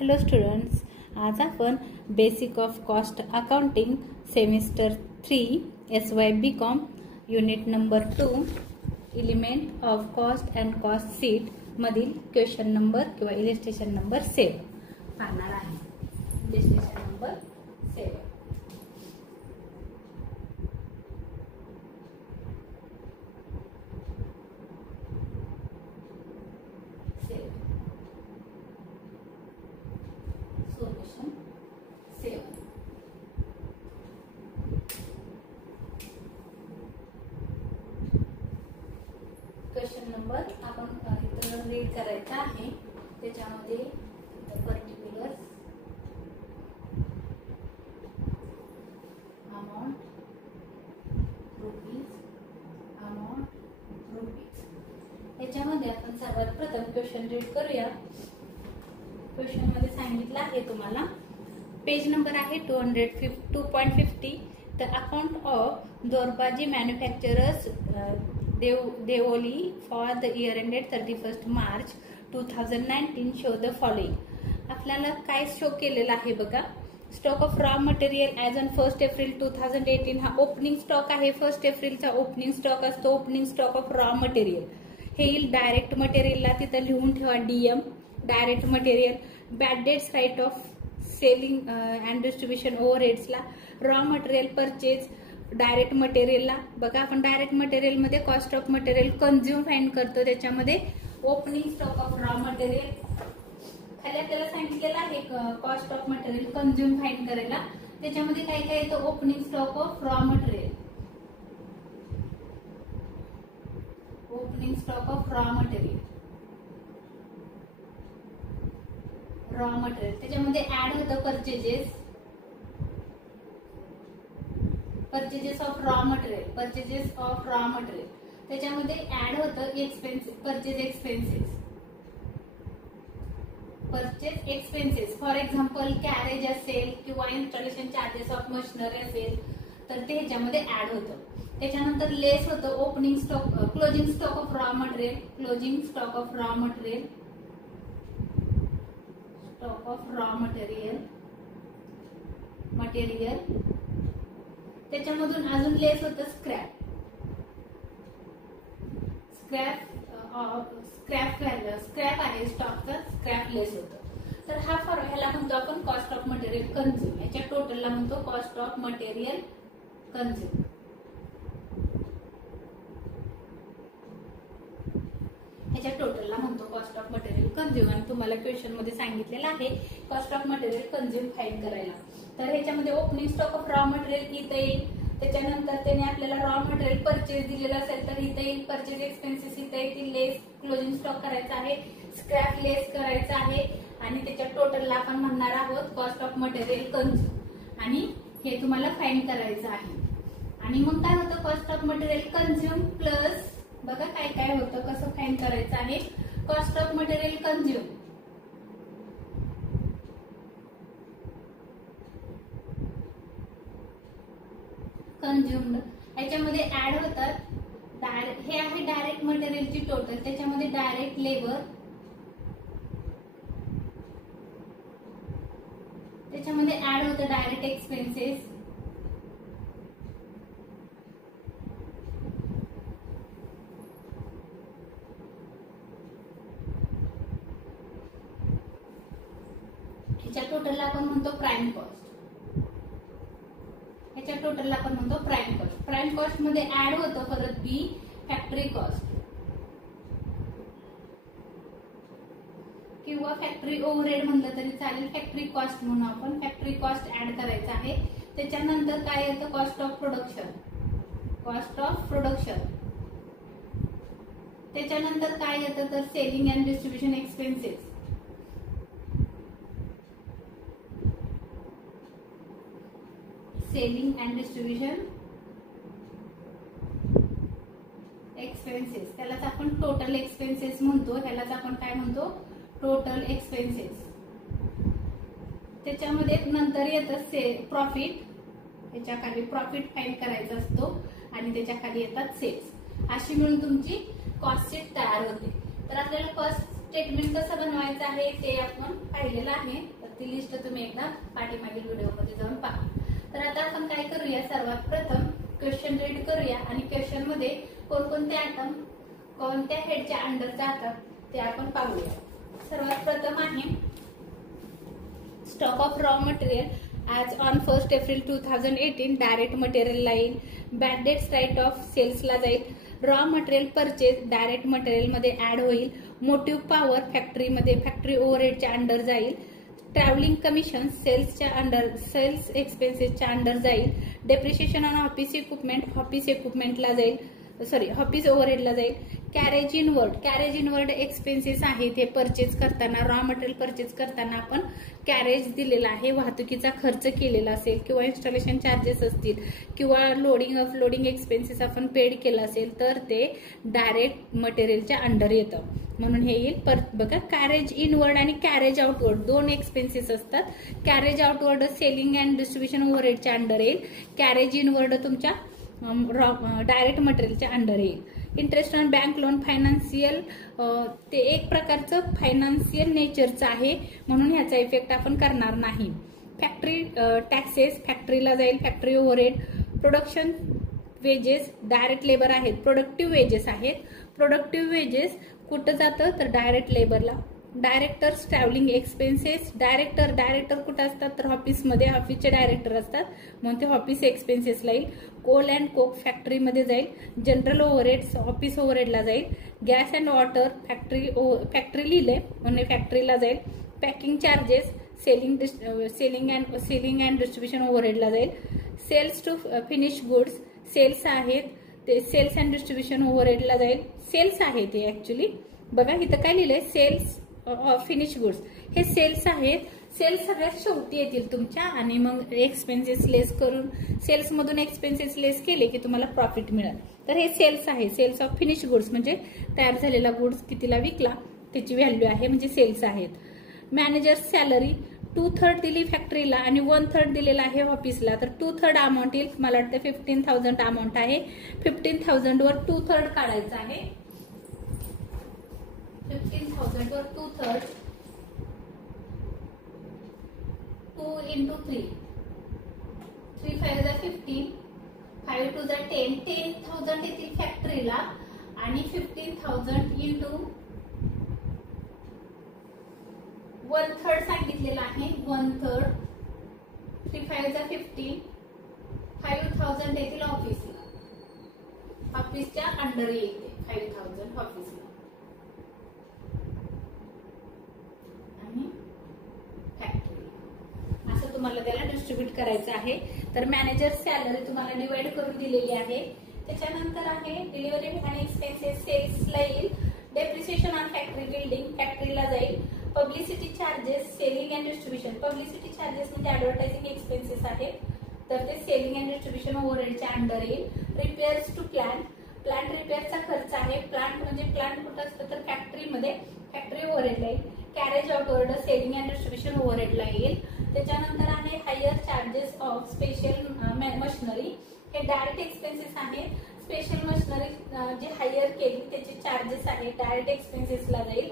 Hello students, आज आपण basic of cost accounting semester 3 SY BCom unit number 2 element of cost and cost sheet मधील question number किंवा illustration number 7 पाहणार आहे. Illustration number 7. Solution 7. Question number आपण इथं read करायचा आहे. त्याच्यामध्ये पर्टिक्युलर अमाउंट रुपीज याच्यामध्ये आपण सर्वात प्रथम क्वेश्चन रीड करूया. क्वेश्चन मध्ये सांगितलं आहे तुम्हाला, पेज नंबर आहे 2.50. The account of Dorabji manufacturers देवोली for the year ended 31 March 2019 show the following. आपल्याला काय शो केलेला आहे बघा. Stock of raw material as on 1 April 2018 हा ओपनिंग स्टॉक आहे. 1 एप्रिलचा ओपनिंग स्टॉक असतो. Opening stock of raw material हे येईल. डायरेक्ट मटेरियलला तिथं लिहून ठेवा DM direct material. Bad debts write off selling and distribution ओव्हरहेड्सला. रॉ मटेरियल परचेज डायरेक्ट मटेरियलला बघा. आपण डायरेक्ट मटेरियल मध्ये cost of material consume find करतो. त्याच्यामध्ये opening stock of raw material खाली आपल्याला सांगितलेलं आहे cost of material consume find करायला. त्याच्यामध्ये काय काय येतं, opening stock of raw material, opening stock of raw material, त्याच्यामध्ये ऍड होतं परचेजेस ऑफ रॉ मटेरियल, त्याच्यामध्ये ऍड होतं expenses, purchase expenses. For example carriage असेल किंवा इन्स्टॉलेशन चार्जेस ऑफ मशिनरी असेल तर ते ह्याच्यामध्ये ऍड होतं. त्याच्यानंतर लेस होतं opening stock, closing stock of raw material, material. त्याच्यामधून अजून लेस होतं स्क्रॅप आहे स्टॉकचा, स्क्रॅप लेस होतं. तर हा ह्याला म्हणतो आपण कॉस्ट ऑफ मटेरियल कंझ्युम. याच्या टोटलला म्हणतो कॉस्ट ऑफ मटेरियल कंझ्युम. ह्याच्या टोटलला म्हणतो कॉस्ट ऑफ मटेरियल कंझ्युम. आणि तुम्हाला क्वेश्चन मध्ये सांगितलेलं आहे cost of material consume find करायला. तर ह्याच्यामध्ये opening stock of raw material इथं येईल. त्याच्यानंतर त्याने आपल्याला रॉ मटेरियल परचेज दिलेलं असेल तर इथं येईल. परचेज एक्सपेन्सेस इथं येतील. लेस क्लोजिंग स्टॉक करायचा आहे, स्क्रॅप लेस करायचा आहे आणि त्याच्या टोटलला आपण म्हणणार आहोत कॉस्ट ऑफ मटेरियल कंझ्युम. आणि हे तुम्हाला फाइंड करायचं आहे. आणि मग काय होतं, cost of material consume plus बघा काय काय होतं, कसं फाइंड करायचं आहे. कॉस्ट ऑफ मटेरियल कंझ्युम्ड याच्यामध्ये ऍड होतात. हे आहे डायरेक्ट मटेरियलची टोटल. त्याच्यामध्ये डायरेक्ट लेबर, त्याच्यामध्ये ऍड होतं डायरेक्ट एक्सपेन्सेस, ह्याच्या टोटलला आपण म्हणतो प्राइम कॉस्ट. प्राइम कॉस्ट मध्ये ऍड होतं परत B फॅक्टरी कॉस्ट किंवा फॅक्टरी ओव्हरहेड म्हणलं तरी चालेल. फॅक्टरी कॉस्ट म्हणून आपण फॅक्टरी कॉस्ट ऍड करायचं आहे. त्याच्यानंतर काय येतं, कॉस्ट ऑफ प्रोडक्शन. त्याच्यानंतर काय येतं तर सेलिंग अँड डिस्ट्रीब्युशन एक्सपेन्सेस, त्यालाच आपण टोटल एक्सपेन्सेस म्हणतो. ह्यालाच आपण काय म्हणतो, टोटल एक्सपेन्सेस. त्याच्यामध्ये नंतर येतं प्रॉफिट. त्याच्या खाली प्रॉफिट फाइंड करायचा असतो आणि त्याच्या खाली येतात सेल्स. अशी मिळून तुमची कॉस्ट शीट तयार होते. तर आपल्याला स्टेटमेंट कसं बनवायचं आहे ते आपण पाहिलेलं आहे, तर ती लिस्ट तुम्ही एकदा पाठीमागील व्हिडिओमध्ये जाऊन पहा. तर आता आपण काय करूया, सर्वात प्रथम क्वेश्चन रीड करूया आणि क्वेश्चन मध्ये कोणकोणते आयटम कोणत्या हेडच्या अंडर जातात ते आपण पाहूया. सर्वात प्रथम आहे stock of raw material as on 1 April 2018 direct मटेरियलला येईल. बॅड डेट्स राईट ऑफ सेल्सला जाईल. रॉ मटेरियल परचेज डायरेक्ट मटेरियलमध्ये ऍड होईल. मोटिव्ह पॉवर फॅक्टरीमध्ये फॅक्टरी ओव्हरहेडच्या अंडर जाईल. ट्रॅव्हलिंग कमिशन सेल्सच्या अंडर सेल्स एक्सपेन्सेसच्या अंडर जाईल. डेप्रिशिएशन ऑन ऑफिस इक्विपमेंटला जाईल, ऑफिस ओव्हरहेडला जाईल. कॅरेज इनवर्ड एक्सपेन्सेस आहेत हे परचेज करताना, रॉ मटेरियल परचेज करताना आपण कॅरेज दिलेला आहे, वाहतुकीचा खर्च केलेला असेल किंवा इन्स्टॉलेशन चार्जेस असतील किंवा लोडिंग एक्सपेन्सेस आपण पेड केला असेल तर ते डायरेक्ट मटेरियलच्या अंडर येतं, म्हणून हे येईल. बघा, कॅरेज इनवर्ड आणि कॅरेज आउटवर्ड दोन एक्सपेन्सेस असतात. Carriage outward selling and distribution ओव्हरहेडच्या अंडर येईल. कॅरेज इनवर्ड तुमच्या डायरेक्ट मटेरियलच्या अंडर येईल. Interest on bank loan financial ते एक प्रकारचं फायनान्शियल नेचरचं आहे, म्हणून ह्याचा इफेक्ट आपण करणार नाही. फॅक्टरी टॅक्सेस फॅक्टरीला जाईल. Factory overhead. Production wages direct labour आहेत, प्रोडक्टिव्ह वेजेस आहेत. प्रोडक्टिव्ह वेजेस कुठं जातं तर डायरेक्ट लेबरला. डायरेक्टर्स ट्रॅव्हलिंग एक्सपेन्सेस डायरेक्टर कुठं असतात तर ऑफिसमध्ये, ऑफिसचे डायरेक्टर असतात म्हणून ते ऑफिस एक्सपेन्सेसला येईल. कोल अँड कोक फॅक्टरीमध्ये जाईल. जनरल ओव्हरहेड ऑफिस ओव्हरहेडला जाईल. गॅस अँड वॉटर फॅक्टरी लिहिले म्हणून फॅक्टरीला जाईल. Packing charges selling and distribution ओव्हरहेडला जाईल. Sales to finish goods sales आहेत ते सेल्स अँड डिस्ट्रीब्युशन ओव्हरहेडला जाईल. सेल्स आहे ते ऍक्च्युली, बघा इथं काय लिहिलंय, सेल्स फिनिश गुड्स हे सेल्स आहेत. सेल्स सगळ्यात शेवटी येतील तुमच्या आणि मग एक्सपेन्सेस लेस करून सेल्स मधून एक्सपेन्सेस लेस केले की तुम्हाला प्रॉफिट मिळेल. तर हे सेल्स आहे. सेल्स ऑफ फिनिश गुड्स म्हणजे तयार झालेला गुड्स कितीला विकला त्याची व्हॅल्यू आहे, म्हणजे सेल्स आहेत. मॅनेजर्स सॅलरी 2/3 दिली फॅक्टरीला आणि 1/3 दिलेला आहे ऑफिसला, तर 2/3 अमाऊंट येईल. मला वाटतं 15,000 अमाऊंट आहे. 15,000 वर 2/3 काढायचं आहे. 15,000 वर 2/3 2 into 3 3 5 is 15 5 2 is 10 10,000 येतील फॅक्टरीला आणि 15,000 into 1/3 सांगितलेलं आहे. 1/3 3 5 is 15 5,000 येतील ऑफिसला, ऑफिसच्या अंडर येते 5,000 ऑफिसला आणि फॅक्टरी, असं तुम्हाला त्याला डिस्ट्रीब्यूट करायचं आहे. तर मॅनेजर सॅलरी तुम्हाला डिवाइड करून दिलेली आहे. त्याच्यानंतर आहे डिलिव्हरी आणि एक्सपेन्सेस सेल्सला येईल. डेप्रिसिएशन ऑन फॅक्टरी बिल्डिंग फॅक्टरीला जाईल. Publicity charges selling and distribution publicity charges म्हणजे ऍडव्हर्टायझिंग एक्सपेन्सेस आहेत, तर ते सेलिंग अँड डिस्ट्रीब्युशन ओव्हरहेडच्या अंडर येईल. रिपेअर्स टू प्लांट रिपेअरचा खर्च आहे. प्लांट म्हणजे प्लांट कुठं असतं तर फॅक्टरीमध्ये, फॅक्टरी ओव्हरहेडला येईल. Carriage outward selling and distribution ओव्हरहेडला येईल. त्याच्यानंतर आहे hire charges of special machinery हे डायरेक्ट एक्सपेन्सेस आहेत. स्पेशल मशिनरी जे हायर केली त्याचे चार्जेस आहेत, डायरेक्ट एक्सपेन्सेसला जाईल.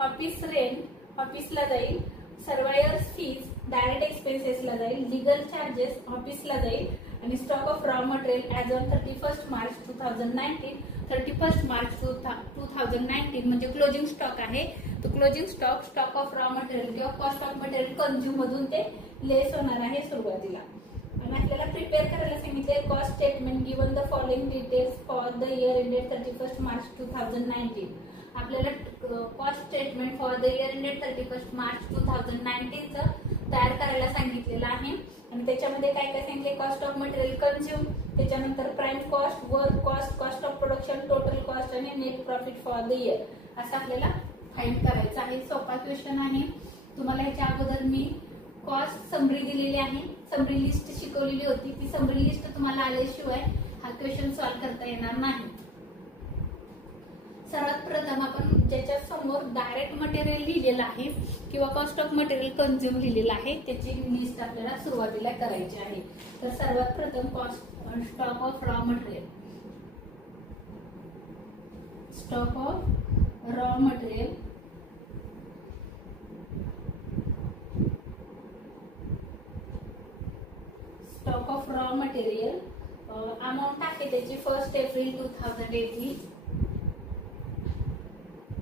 ऑफिस रेंट ऑफिसला जाईल. सर्वायर्स फीज डायरेक्ट एक्सपेन्सेसला जाईल. लिगल चार्जेस ऑफिसला जाईल. आणि stock of raw material as on 31 March 2019 31 March 2019 म्हणजे क्लोजिंग स्टॉक आहे. तो closing stock of raw material किंवा कॉस्ट ऑफ मटेरियल कंझ्युम मधून ते लेस होणार आहे सुरुवातीला. आणि आपल्याला प्रिपेअर करायला सांगितले cost statement given the following details for the year ended 31 March 2019. आपल्याला cost statement for the year ended 31 March 2019 तयार करायला सांगितलेलं आहे. आणि त्याच्यामध्ये काय काय सांगितले, कॉस्ट ऑफ मटेरियल कंझ्युम, त्याच्यानंतर prime cost, work cost, cost of production, total cost आणि net profit for the year असं आपल्याला फाइंड करायचं आहे. सोपा क्वेश्चन आहे. तुम्हाला ह्याच्या अगोदर मी कॉस्ट समरी दिलेली आहे, समरी लिस्ट शिकवलेली होती. ती समरी लिस्ट तुम्हाला आल्याशिवाय हा क्वेश्चन सॉल्व्ह करता येणार नाही. सर्वात प्रथम आपण ज्याच्या समोर डायरेक्ट मटेरियल लिहिलेलं आहे किंवा कॉस्ट ऑफ मटेरियल कंझ्युम लिहिलेलं आहे त्याची लिस्ट आपल्याला सुरुवातीला करायची आहे. तर सर्वात प्रथम cost stock of raw material, stock of raw material material amount आहे त्याची 1 एप्रिल 2018.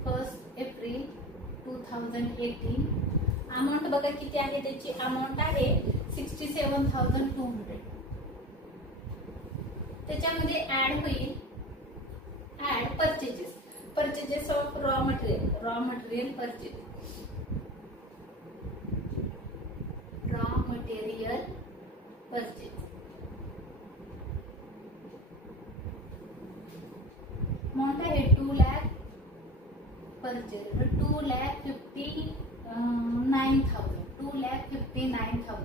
1 एप्रिल 2018 अमाऊंट बघा किती आहे त्याची. अमाऊंट आहे 67,200. त्याच्यामध्ये ऍड होईल add purchases of raw material purchase. Raw material purchase amount आहे 2 लाख परचेज 2,59,000.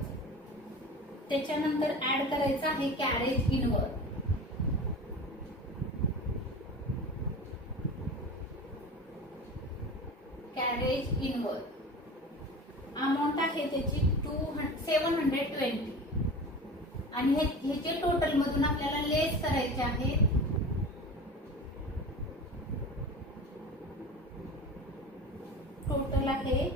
त्याच्यानंतर ऍड करायचं आहे कॅरेज इनवर्ड. अमाऊंट आहे त्याची 720 आणि ह्याचे टोटल मधून आपल्याला लेस करायचे आहे टोटल आहे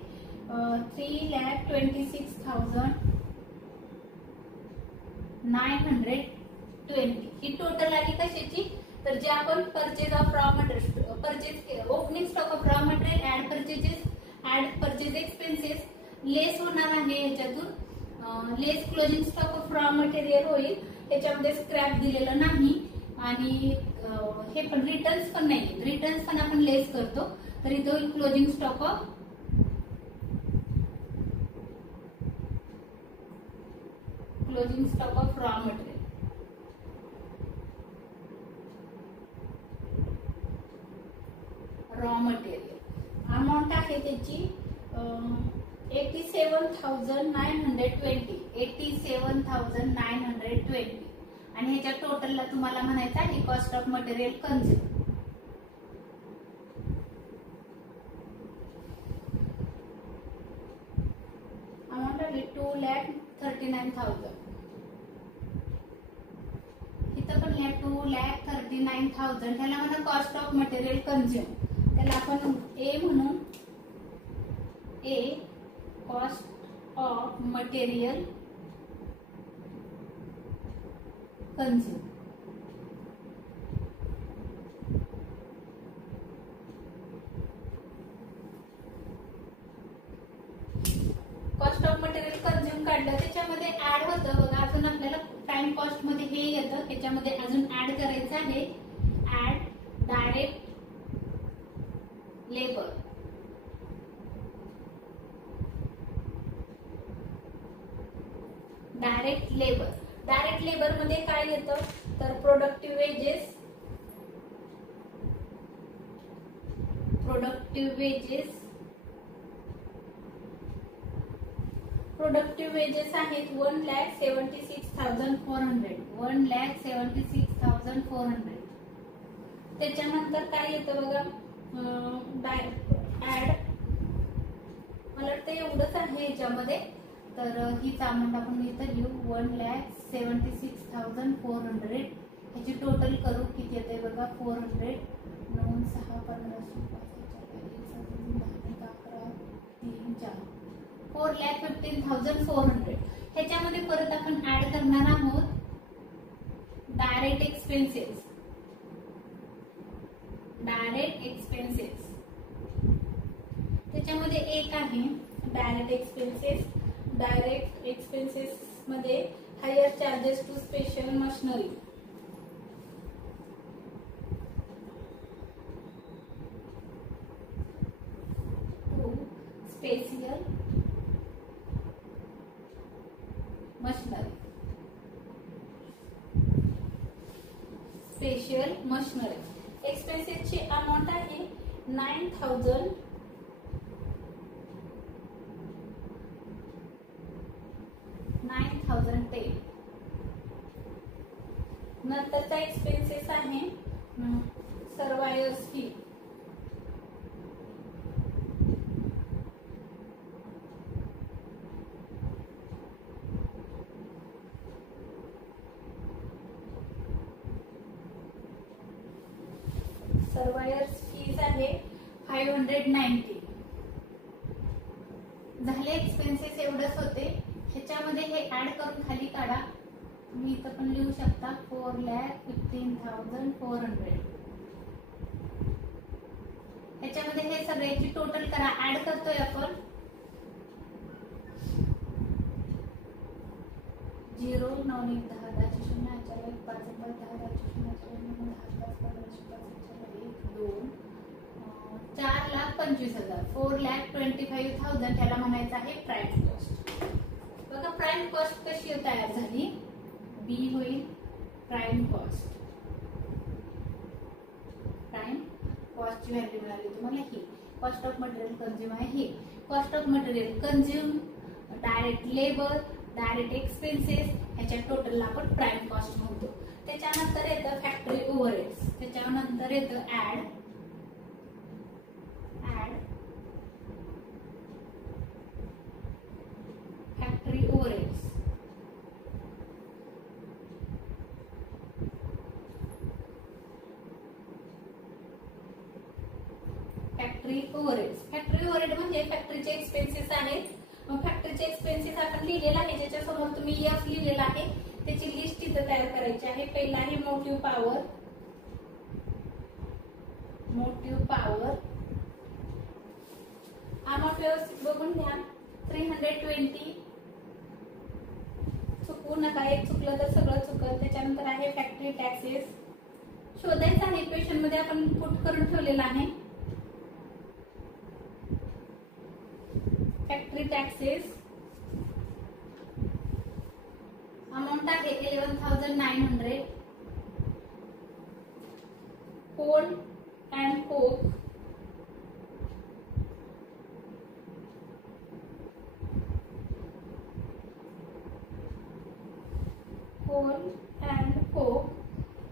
3,26,920. ही टोटल आली कशाची, तर जे आपण purchase of raw material opening stock of raw material add purchase expenses less होणार आहे. याच्यातून less closing stock of raw material होईल. त्याच्यामध्ये स्क्रॅप दिलेलं नाही आणि हे पण रिटर्न्स पण नाही. रिटर्न्स पण आपण लेस करतो. तर इथं होईल closing stock of raw material. Amount आहे त्याची 87,920. 87,920 आणि ह्याच्या टोटलला तुम्हाला म्हणायचं आहे cost of material consume. Amount आहे 2,39,000. इथं पण 2,39,000. ह्याला म्हणा कॉस्ट ऑफ मटेरियल कन्झ्युम. त्याला आपण ए म्हणू. A cost of material consume. Cost of material consume काढलं. त्याच्यामध्ये ऍड होतं बघा अजून आपल्याला टाइम कॉस्ट मध्ये हे येतं. त्याच्यामध्ये अजून ऍड करायचं आहे add direct labour. Direct labour मध्ये काय येतं तर प्रोडक्टिव्ह वेजेस आहेत 1,76,400. 1,76,400. त्याच्यानंतर काय येतं बघा ऍड मला वाटतं एवढंच आहे याच्यामध्ये. तर हीच अमाऊंट आपण इथं लिहू 1,76,400. ह्याची टोटल करू किती येते बघा 400 9 6 15 4,15,400. ह्याच्यामध्ये परत आपण ऍड करणार आहोत डायरेक्ट एक्सपेन्सेस. त्याच्यामध्ये एक आहे डायरेक्ट एक्सपेन्सेस मध्ये hire charges to special machinery. Special machinery एक्सपेन्सेसची अमाऊंट आहे 9,010. नंतरचा एक्सपेन्सेस आहे सर्वायर्स फी. सर्वायर्स फीज आहे 590. झाले एक्सपेन्सेस एवढंच होते. ह्याच्यामध्ये हे ऍड करून खाली काढा तुम्ही इथं पण लिहू शकता 4,15,400. ह्याच्यामध्ये हे सगळ्याची टोटल करा, ऍड करतोय आपण. 0 9 1 10 10 0 1 5 5 10 10 0 10 5 1 2 4,25,000 4,25,000 त्याला म्हणायचं आहे प्राइम कॉस्ट. बघा प्राइम कॉस्ट कशी तयार झाली. बी होईल प्राइम कॉस्ट. प्राइम कॉस्टची व्हॅल्यू मिळाली तुम्हाला ही. कॉस्ट ऑफ मटेरियल कंझ्युम आहे ही. Cost of material consume, direct labour, direct expenses ह्याच्या टोटलला आपण प्राइम कॉस्ट म्हणतो. त्याच्यानंतर येतं फॅक्टरी ओव्हरहेड्स. त्याच्यानंतर येतं add factory overheads. Factory overhead म्हणजे फॅक्टरीचे एक्सपेन्सेस आहेत. मग फॅक्टरीचे एक्सपेन्सेस आपण लिहिलेला आहे, ज्याच्यासमोर तुम्ही एफ लिहिलेला आहे त्याची लिस्ट इथं तयार करायची आहे. पहिला आहे मोटिव्ह पॉवर. अमाऊंट व्यवस्थित बघून घ्या. 320. चुकवू नका, एक चुकलं तर सगळं चुकल. त्याच्यानंतर आहे फॅक्टरी टॅक्सेस. शोधायचं आहे, क्वेश्चन मध्ये आपण पुट करून ठेवलेला आहे. फॅक्टरी टॅक्सेस अमाऊंट आहे 11,900. कोल अँड कोक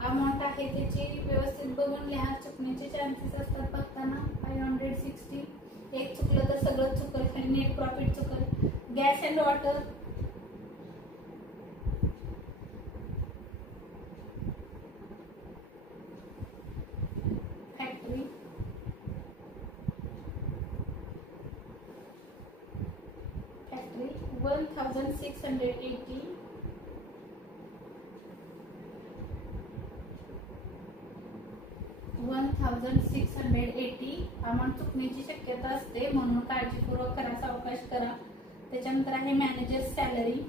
अमाऊंट आहे त्याची व्यवस्थित बघून लिहा. चुकण्याचे चान्सेस असतात बघताना. 560. एक चुकलं तर सगळं चुकल, खाली नेट प्रॉफिट चुकल. Gas and water factory 1,680. Amount चुकण्याची शक्यता असते, म्हणून काळजीपूर्वक करा, सावकाश करा. त्याच्यानंतर आहे मॅनेजर सॅलरी.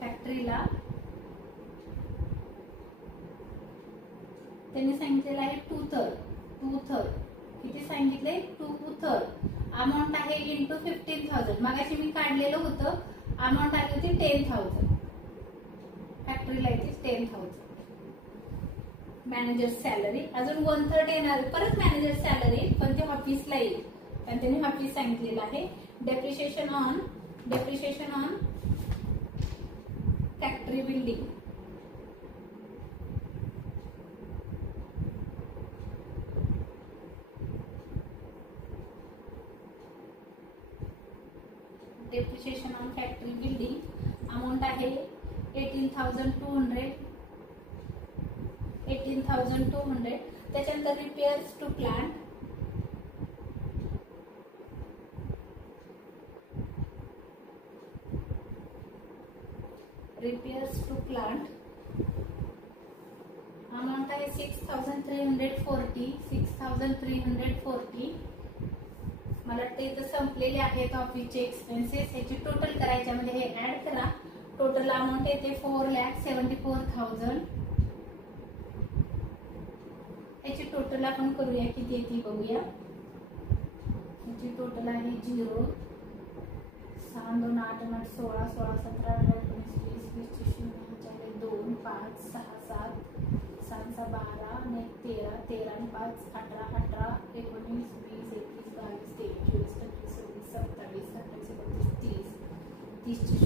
फॅक्टरीला त्यांनी सांगितलेलं आहे 2/3. किती सांगितले? 2/3. अमाऊंट आहे इंटू 15,000. मगाशी मी काढलेलं होतं. अमाऊंट आली होती 10,000. फॅक्टरीला येते 10,000. मॅनेजर सॅलरी अजून 1/3 येणार. परत मॅनेजर सॅलरी, पण ते ऑफिसला येईल, कारण त्यांनी ऑफिस सांगितलेलं आहे. Depreciation on factory building. Depreciation on factory building amount आहे 18,200. त्याच्यानंतर रिपेअर्स टू प्लांट. अमाऊंट आहे 6,340. मला वाटतं इथं संपलेले आहेत ऑफिसचे एक्सपेन्सेस. याची टोटल करायच्या मध्ये हे ऍड करा. टोटल अमाऊंट येते 4,74,000. याची टोटल आपण करूया, किती येते बघूया. याची टोटल आहे 0 6 2 8 8 16 16 17 18 19 20 20 0 2 5 6 7 7 12 आणि 13 13 आणि 5 18 18 19 20 21 22 23 24 25 26 27 28 29 30 30 0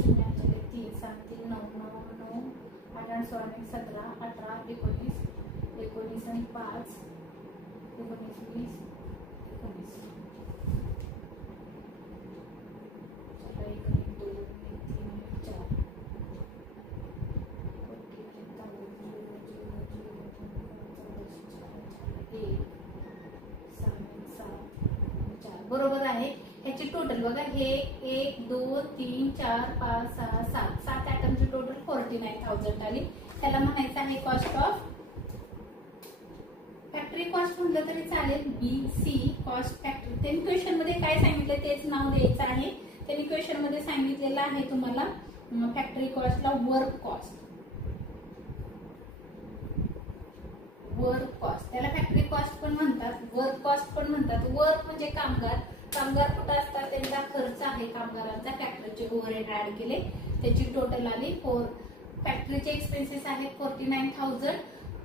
3 7 3 9 9 9 8 8 16 17 18 19 19 आणि 5 19 20 19 4 बरोबर आहे. ह्याची टोटल बघा, हे 1 2 3 4 5 6 7 आयटमची टोटल 49,000 आली. त्याला म्हणायचं आहे कॉस्ट ऑफ फॅक्टरी कॉस्ट म्हटलं तरी चालेल, BC कॉस्ट फॅक्टरी. त्यांनी क्वेश्चन मध्ये काय सांगितलं तेच नाव द्यायचं आहे. त्यांनी क्वेश्चन मध्ये सांगितलेलं आहे तुम्हाला फॅक्टरी कॉस्टला वर्क कॉस्ट, त्याला फॅक्टरी कॉस्ट पण म्हणतात, वर्क कॉस्ट पण म्हणतात. वर्क म्हणजे कामगार कुठं असतात, त्यांचा खर्च आहे कामगारांचा, फॅक्टरीचे ओव्हरहेड ऍड केले त्याची टोटल आली. फॅक्टरीचे एक्सपेन्सेस आहेत 49,000.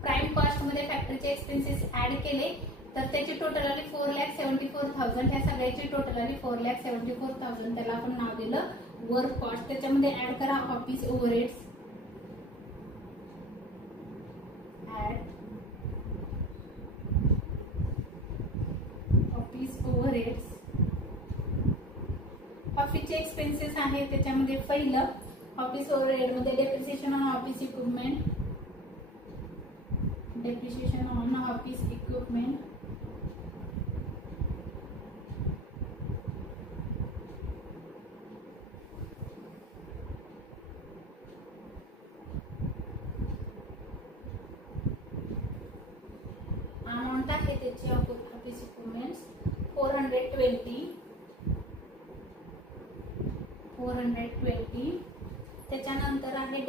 प्राइम कॉस्ट मध्ये फॅक्टरीचे एक्सपेन्सेस ऍड केले तर त्याची टोटल आली 4,74,000. ह्या सगळ्याची टोटल आली 4,74,000. त्याला आपण नाव दिलं वर्क कॉस्ट. त्याच्यामध्ये ऍड करा ऑफिस ओव्हरहेड्स, ऑफिसचे एक्सपेन्सेस आहे. त्याच्यामध्ये पहिलं ऑफिस ओव्हरहेड मध्ये depreciation on office equipment, amount आहे त्याची ऑफिस इक्विपमेंट्स 420. त्याच्यानंतर आहे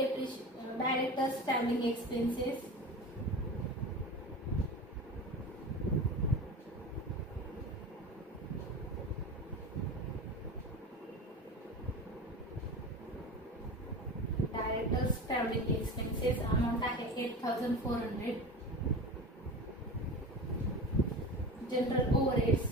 डायरेक्टर्स ट्रॅव्हलिंग एक्सपेन्सेस, अमाऊंट आहे 8,400. General overheads,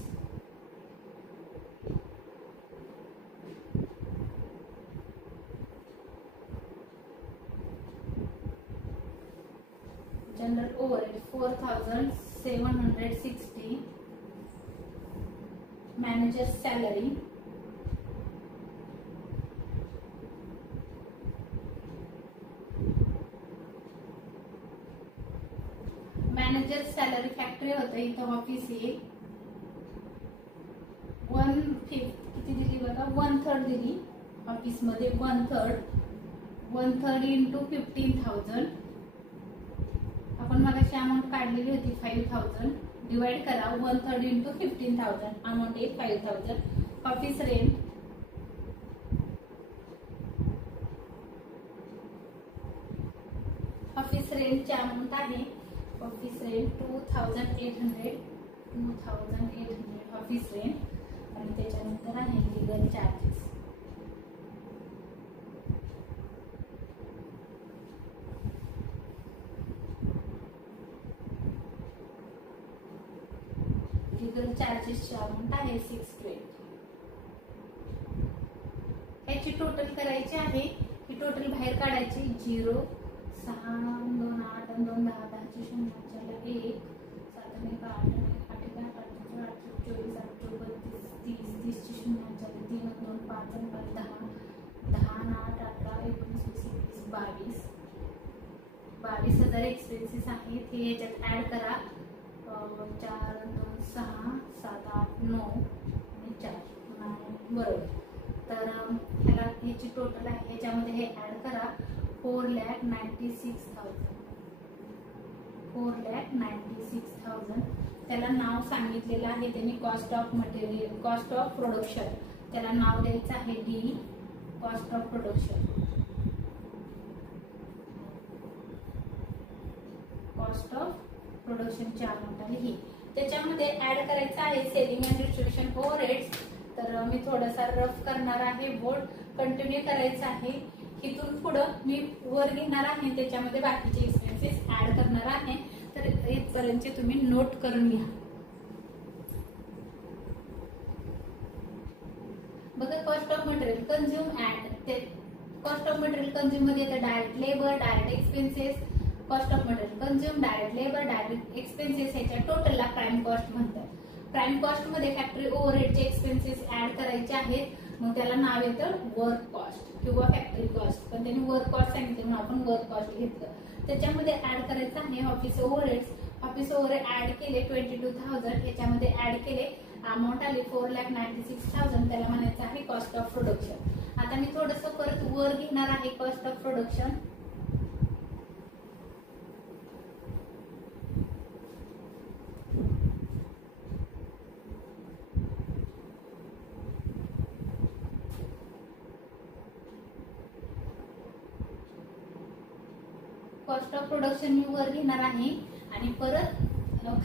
general overhead 4,760. Manager salary, factory होतं, इथं ऑफिस येईल. 1/5 किती दिली बघा, 1/3 दिली ऑफिस मध्ये. 1/3 इंटू 15,000. आपण मगाशी अमाऊंट काढलेली होती 5,000. डिवाइड करा 1/3 इंटू 15,000. अमाऊंट येईल 5,000. ऑफिस रेंट, ची अमाऊंट आहे ऑफिस रेंट 2,800. Office rent. आणि त्याच्यानंतर आहे लीगल चार्जेस. लीगल चार्जेसची अमाऊंट आहे 620. याची टोटल करायची आहे. ही टोटल बाहेर काढायची. 0 6 2 8 2 10 10 ची 0 1 7 1 8 8 1 8 8 24 8 24 30 30 ची 0 3 2 5 5 10 10 8 18 19 20 22,000 एक्सपेन्सेस आहेत. हे याच्यात ऍड करा. 4 2 6 7 8 9 आणि 4 बरोबर. तर ह्याला ह्याची टोटल आहे. ह्याच्यामध्ये हे ऍड करा 4,96,000. त्याला नाव सांगितलेलं आहे त्यांनी cost of material, cost of production. त्याला नाव द्यायचं आहे D, cost of production. Cost of प्रोडक्शनची अमाऊंट आहे ही. त्याच्यामध्ये ऍड करायचं आहे सेलिंग अँड डिस्ट्रीब्युशन ओव्हरहेड्स. तर मी थोडासा रफ करणार आहे. बोर्ड कंटिन्यू करायचं आहे. इथून पुढं मी वर घेणार आहे, त्याच्यामध्ये बाकीचे एक्सपेन्सेस ऍड करणार आहे. तर इथपर्यंत तुम्ही नोट करून घ्या. बघा cost of material consume add. Cost of material consume मध्ये येतं direct labour, direct expenses. Cost of material consume, direct labour, direct expenses ह्याच्या टोटलला प्राइम कॉस्ट म्हणतात. प्राइम कॉस्ट मध्ये फॅक्टरी ओव्हरहेडचे एक्सपेन्सेस ऍड करायचे आहेत. मग त्याला नाव येतं वर्क कॉस्ट किंवा फॅक्टरी कॉस्ट. पण त्यांनी वर्क कॉस्ट सांगितलं म्हणून आपण वर्क कॉस्ट घेतलं. त्याच्यामध्ये ऍड करायचं आहे office overheads. Office overhead add केले 22,000. याच्यामध्ये ऍड केले अमाऊंट आली 4,96,000, त्याला म्हणायचं आहे कॉस्ट ऑफ प्रोडक्शन. आता मी थोडंसं परत वर घेणार आहे cost of production. Cost of production मी वर घेणार आहे आणि परत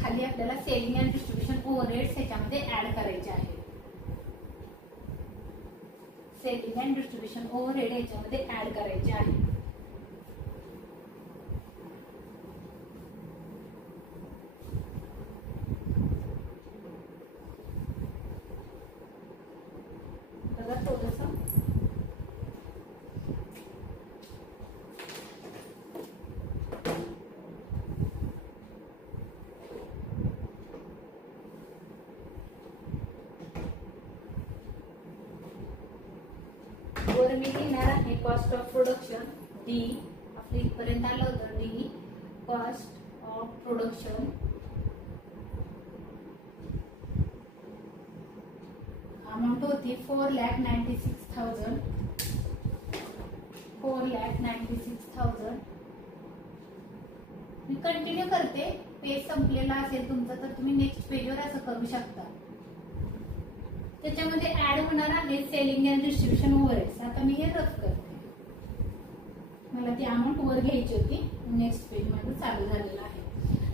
खाली आपल्याला सेलिंग अँड डिस्ट्रीब्युशन ओव्हरहेड्स ह्याच्यामध्ये ऍड करायचे आहे. सेलिंग अँड डिस्ट्रीब्युशन ओव्हरहेड ह्याच्यामध्ये ऍड करायचे आहे. बघा थोडंसं वर मी घेणार आहे कॉस्ट ऑफ प्रोडक्शन डी. आपल्या इथपर्यंत आलं होतं D cost of production. Amount होती 4,96,000. 4,96,000. मी कंटिन्यू करते. पेज संपलेला असेल तुमचं तर तुम्ही नेक्स्ट पेजवर असं करू शकता. त्याच्यामध्ये ऍड होणार आहे सेलिंग अँड डिस्ट्रीब्युशन ओव्हरहेड्स. आता मी हे रफ करते. मला ती अमाऊंट वर घ्यायची होती, नेक्स्ट पेज मध्ये चालू झालेला आहे.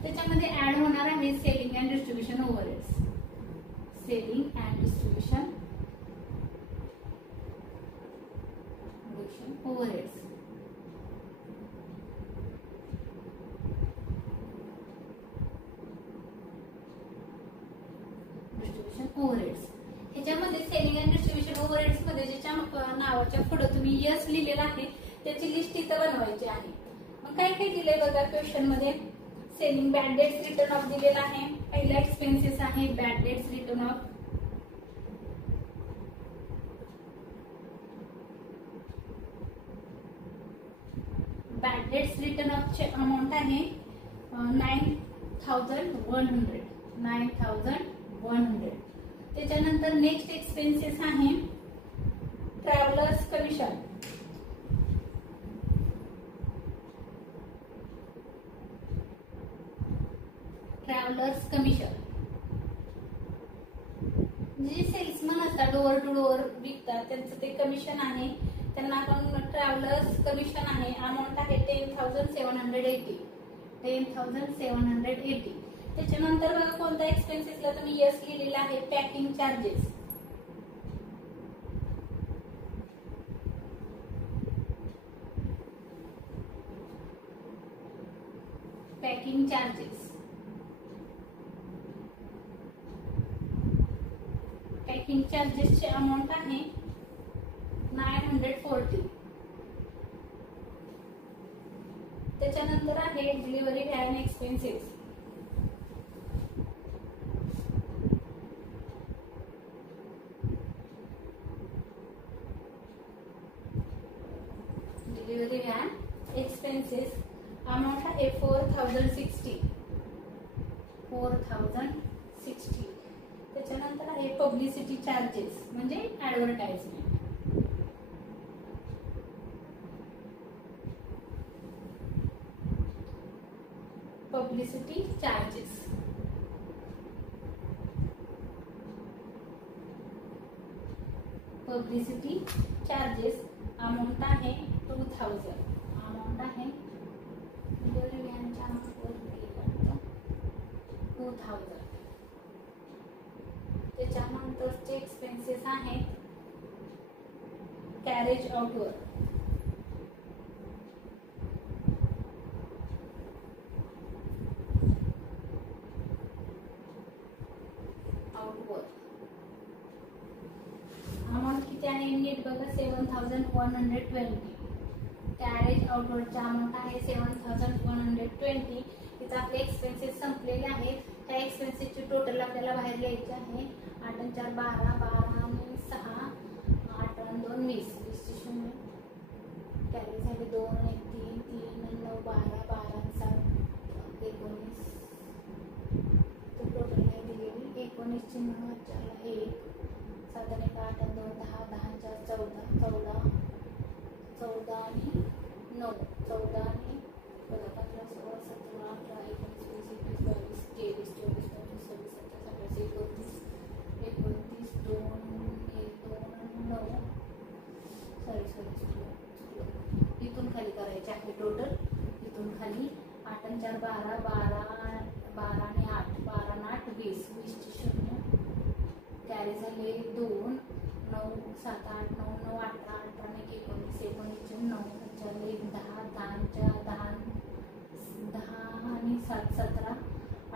त्याच्यामध्ये ऍड होणार आहे selling and distribution overheads. Selling and distribution overheads. Distribution overheads ह्याच्यामध्ये सेलिंग अँड डिस्ट्रीब्युशन ओव्हरहेड्स मध्ये ज्याच्या नावाच्या पुढे तुम्ही यस लिहिलेलं आहे त्याची लिस्ट इथं बनवायची आहे. मग काय काय दिलंय बघा क्वेश्चन मध्ये. Selling bad debts written off दिलेला आहे. पहिला एक्सपेन्सेस आहे bad debts written off. Bad debts written off चे अमाऊंट आहे 9,100. 9,100. त्याच्यानंतर नेक्स्ट एक्सपेन्सेस आहे ट्रॅव्हलर्स कमिशन. ट्रॅव्हलर्स कमिशन जे सेल्समन असतात डोअर टू डोअर विकतात त्यांचं ते कमिशन आहे. त्यांना आपण ट्रॅव्हलर्स कमिशन आहे. अमाऊंट आहे 10,780. 10,780. त्याच्यानंतर बघा कोणत्या एक्सपेन्सेसला तुम्ही यस लिहिलेला आहे packing charges. Packing charges. Packing चार्जेसचे अमाऊंट आहे 940. त्याच्यानंतर आहे delivery van expenses. Delivery van expenses amount आहे 4,060. 4,060. त्याच्यानंतर आहे पब्लिसिटी चार्जेस म्हणजे advertisement. Publicity charges. Publicity charges amount आहे 2,000. अमाऊंट आहे 2,000. त्याच्यानंतरचे एक्सपेन्सेस आहेत कॅरेज आउटवर. अमाऊंट किती आहे नीट बघा 7,120. कॅरेज आउटवर्डचा अमाऊंट आहे 7,120. तिथे आपले एक्सपेन्सेस संपलेले आहेत. त्या एक्सपेन्सेसची टोटल आपल्याला बाहेर लिहायची आहे. 8 आणि 4 12, 12 आणि 6 8 आणि 2 20. 20 कॅरेज झाले 2 आणि 3 3 आणि 9 12 12 आणि 7 19. टोटल नाही दिलेली 19 चिन्ह 1, 7 आणि 8 आणि 2, 10, 10 4 14, 14 आणि 9, 14 आणि 15, 16, 17, 18, 19, 20, 21, 22, 23, 24, 25, 26, 27, 28, 29, 2, 1, 2, 9 सॉरी इथून खाली करायचे आहे टोटल. इथून खाली 8 आणि 4 12, 12 आणि 8, 12 आणि 8 20, 20 चे 0 कॅरी झाले 2, 9 7 8 9 9 18, 18 आणि 19, 19 9 झाले 10, 10 10 10 आणि 7 17,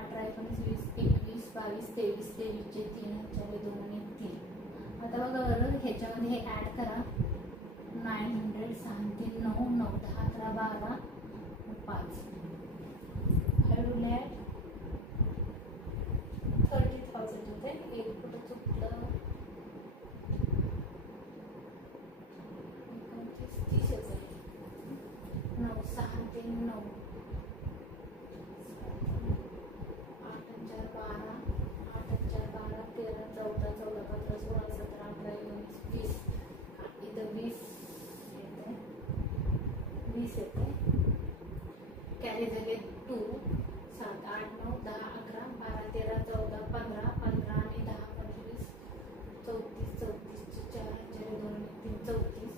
18 19 20 21 22 23, 23 चे 3 झाले 2 आणि 3. आता बघा बरं ह्याच्यामध्ये हे ऍड करा. 900 6 3 9 9 10 11 12 5 5 lakh 30,000 होते. एक कुठं चुकलं 29 30,000 9 6 3 9 8 4 12 8 4 12 13 14 14 15 16 17 18 19 20 इथं 20 येते कॅरी झाले 2 7 8 9 10 11 12 13 14 15 15 आणि 10 25 34 34 चे 4 4 2 3 34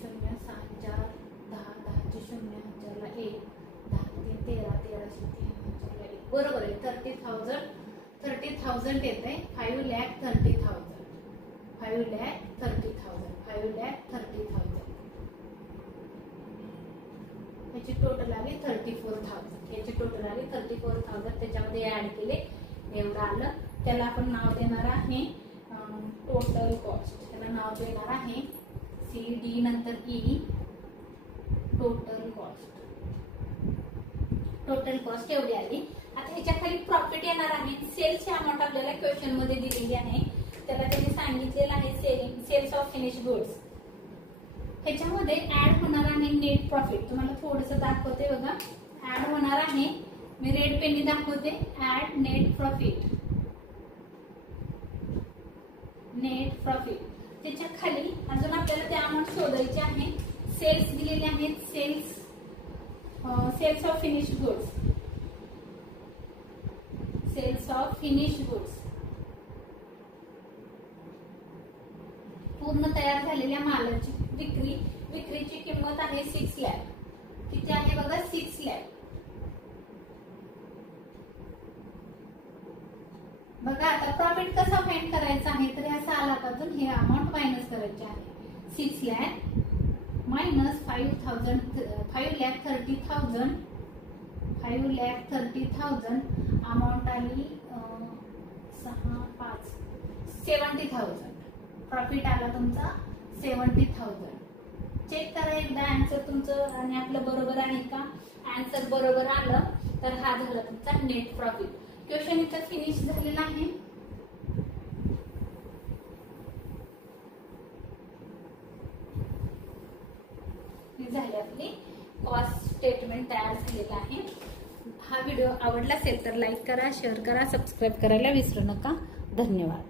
0 6 4 10 10 चे 0 ला 1 10 3 13 13 चे 3 ला 1 बरोबर आहे. 30,000 येते. 5 lakh 30,000 5 lakh 30,000 5 lakh 30,000 याची टोटल आली 34,000. याची टोटल आली 34,000. त्याच्यामध्ये ऍड केले एवढं आलं. त्याला आपण नाव देणार आहे टोटल कॉस्ट. त्याला नाव देणार आहे CD नंतर E total cost. Total cost एवढी आली. आता ह्याच्या खाली प्रॉफिट येणार आहे. सेल्सची अमाऊंट आपल्याला क्वेश्चन मध्ये दिलेली आहे. त्याला त्यांनी सांगितलेलं आहे सेल्स ऑफ फिनिश गुड्स. ह्याच्यामध्ये ऍड होणार आहे नेट प्रॉफिट. तुम्हाला थोडंसं दाखवते बघा. ऍड होणार आहे. मी रेड पेननी दाखवते. Add net profit. Net profit त्याच्या खाली अजून आपल्याला ते अमाऊंट शोधायचे आहे. सेल्स दिलेले आहेत. Sales of finish goods. Sales of finish goods पूर्ण तयार झालेल्या मालाची विक्रीची किंमत आहे 6 लाख. किती आहे बघा 6 लाख. बघा आता प्रॉफिट कसा फाइंड करायचा आहे तर या 6 लाखातून हे अमाऊंट मायनस करायचे आहे. 6 lakh minus 5 lakh 30,000 5 lakh 30,000 amount आली 6 5 70,000. प्रॉफिट आला तुमचा 70,000. चेक करा एकदा आन्सर तुमचं आणि आपलं बरोबर आहे का. आन्सर बरोबर आलं तर हा झाला तुमचा नेट प्रॉफिट. क्वेश्चन इथं फिनिश झालेला आहे. ही झाली आपली कॉस्ट स्टेटमेंट तयार झालेला आहे. हा व्हिडिओ आवडला असेल तर लाईक करा, शेअर करा, सबस्क्राईब करायला विसरू नका. धन्यवाद.